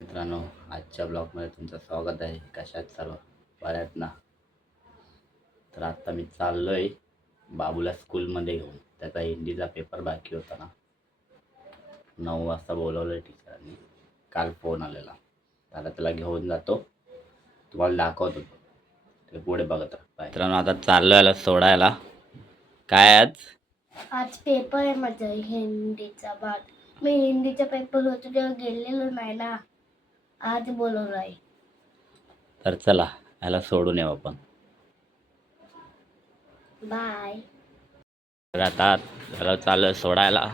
मित्रांनो आजच्या ब्लॉगमध्ये तुमचं स्वागत आहे. कशात सर्व? बऱ्यात ना? तर आता मी चाललो आहे बाबूला स्कूलमध्ये घेऊन. त्याचा हिंदीचा पेपर बाकी होता ना. नऊ वाजता बोलवलं आहे टीचरांनी. काल फोन आलेला. तर त्याला घेऊन जातो. तुम्हाला दाखवतो. ते पुढे बघत राहा. मित्रांनो आता चाललो याला सोडायला. काय आज? आज पेपर आहे माझा हिंदीचा बाद मी हिंदीचा पेपर होतो तेव्हा गेलेलो नाही ना. आज बोलवलं आहे. तर चला याला सोडून येऊ आपण. बाय तर आता त्याला चाललं सोडायला.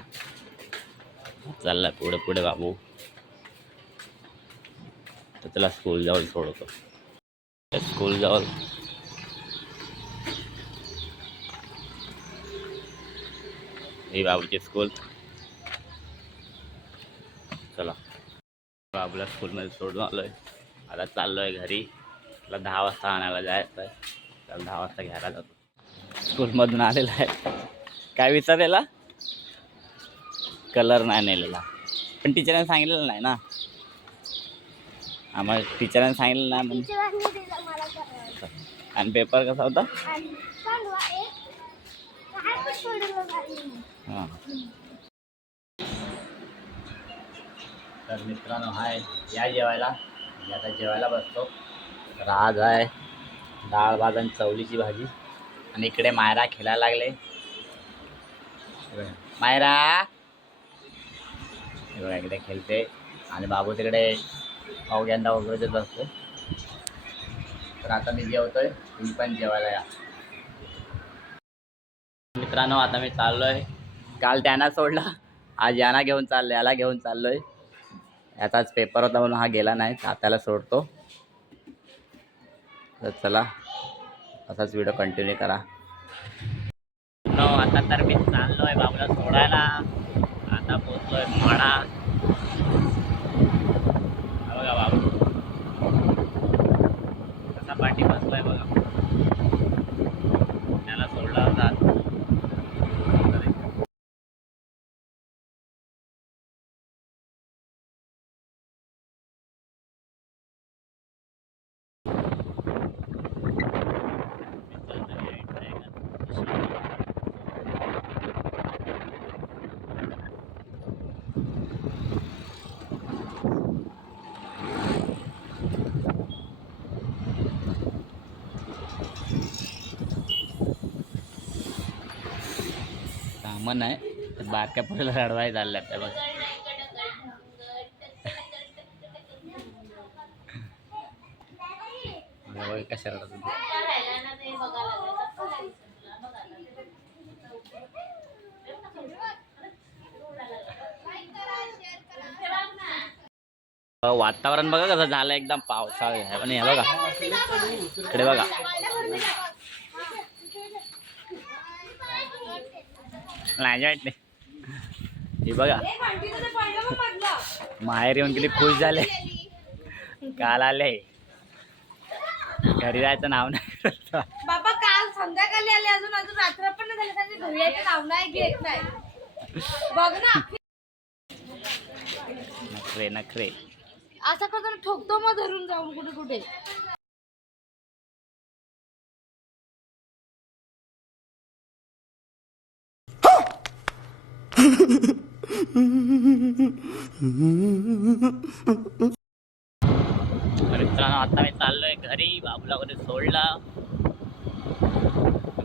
चाललाय पुढे पुढे बाबू. तर त्याला स्कूल जवळ सोडवतो. स्कूल जवळ. ही बाबूची स्कूल चला. बाबूला स्कूलमध्ये सोडून आलोय. आता चाललोय घरी. त्याला दहा वाजता आणायला जायचं आहे. त्याला दहा वाजता घ्यायला जातो. स्कूलमधून आलेला आहे. काय विचारलेला? कलर नाही नेलेला. पण टीचरांनी सांगितलेलं नाही ना. आम्हाला टीचरांनी सांगितलं नाही. आणि पेपर कसा होता आणि सांगवा एक काय पण सोडलं नाही. हां. तर मित्रांनो हाय या जेवायला. मी आता जेवायला बसतो. तर आज आहे. डाळ भात आणि चवलीची भाजी. आणि इकडे मायरा खेळायला लागले. मायरा! बघा इकडे खेळते. आणि बाबू तिकडे अवघ्यांदा वगैरे देत असतो तर आता मी जेवतोय. तुम्ही पण जेवायला या. मित्रांनो आता मी चाललोय. काल त्यांना सोडला. आज यांना घेऊन चाललो याला घेऊन चाललोय. याचाच पेपर होता म्हणून हा गेला नाही तर त्याला सोडतो. तर चला असाच व्हिडिओ कंटिन्यू करा. नो आता तर मी चाललोय बाबूला सोडायला. आता पोचलोय माडा. बघा बाबू कसा पाठी बसलोय बघा त्याला सोडला होता मन आहे. तर बारक्या पुढे रडवाय चालल्या त्या बघ. कसे बघ कशा रडत होती. वातावरण बघा कसं झालं एकदम पावसाळी आहे पण हे बघा. इकडे बघा. नाही वाटते हे बघा. माहेर येऊन किती खुश झाले. काल आले. घरी जायचं नाव नाही. बाबा काल संध्याकाळी आले अजून अजून रात्र पण नाही झाली घरी यायचं नाव नाही घेत नाही. बघ ना. नखरे नखरे. असं करतो ठोकतो मग धरून जाऊन कुठे कुठे? मित्रांनो आता मी चाललोय घरी. बाबूला वगैरे सोडला.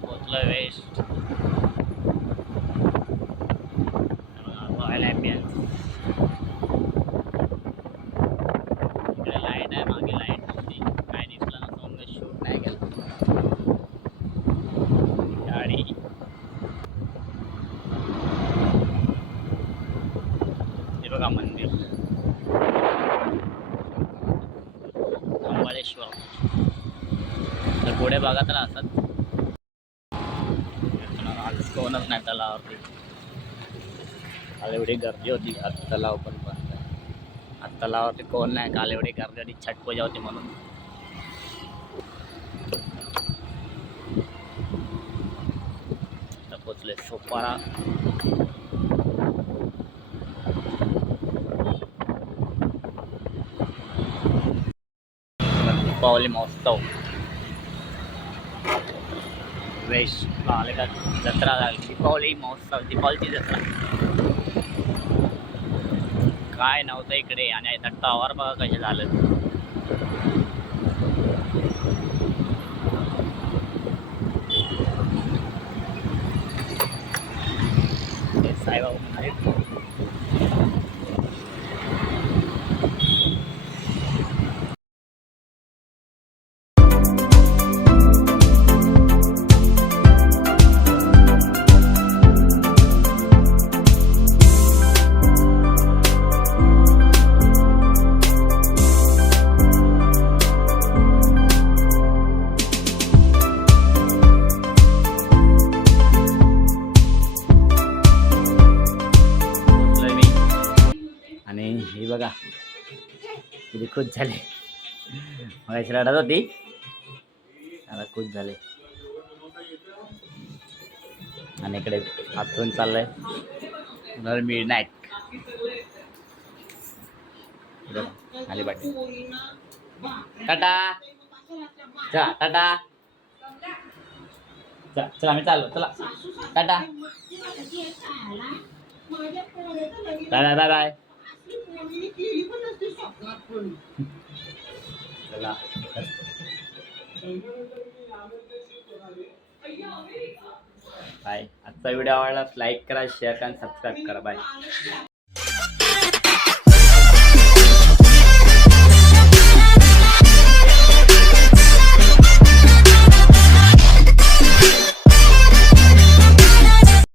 पोचलोय वेस्ट रॉयल ॲम्बियन्स इकडे लाइट आहे मागे लाइट नव्हती काय दिसलं नव्हतं म्हणून शूट नाही केलं गाडी हे बघा मंदिर अंबळेश्वर थोड्या भागातला बघा असत आज कोणच नाही तलावावरती काल एवढी गर्दी होती आज तलाव पण बंद आता आज तलावावरती कोण नाही काल एवढी गर्दी होती छट पूजा होती म्हणून. तर सोपारा. दीपावली महोत्सव. वेश का जत्रा लागली दीपावली महोत्सव दीपावलीची जत्रा काय नव्हतं इकडे आणि आता टावर बघा कसे झालं साईबाबा खुश झाले. मग रडत होती. आता खुश झाले. आणि इकडे आतून चाललंय. मिड नाईट आली पाठी टाटा. चला टाटा. चला चला आम्ही चाललो. चला. Tata. Bye bye bye. Bye चला. बाय. आजचा व्हिडिओ आवडला लाईक करा शेअर करा सबस्क्राईब करा. बाय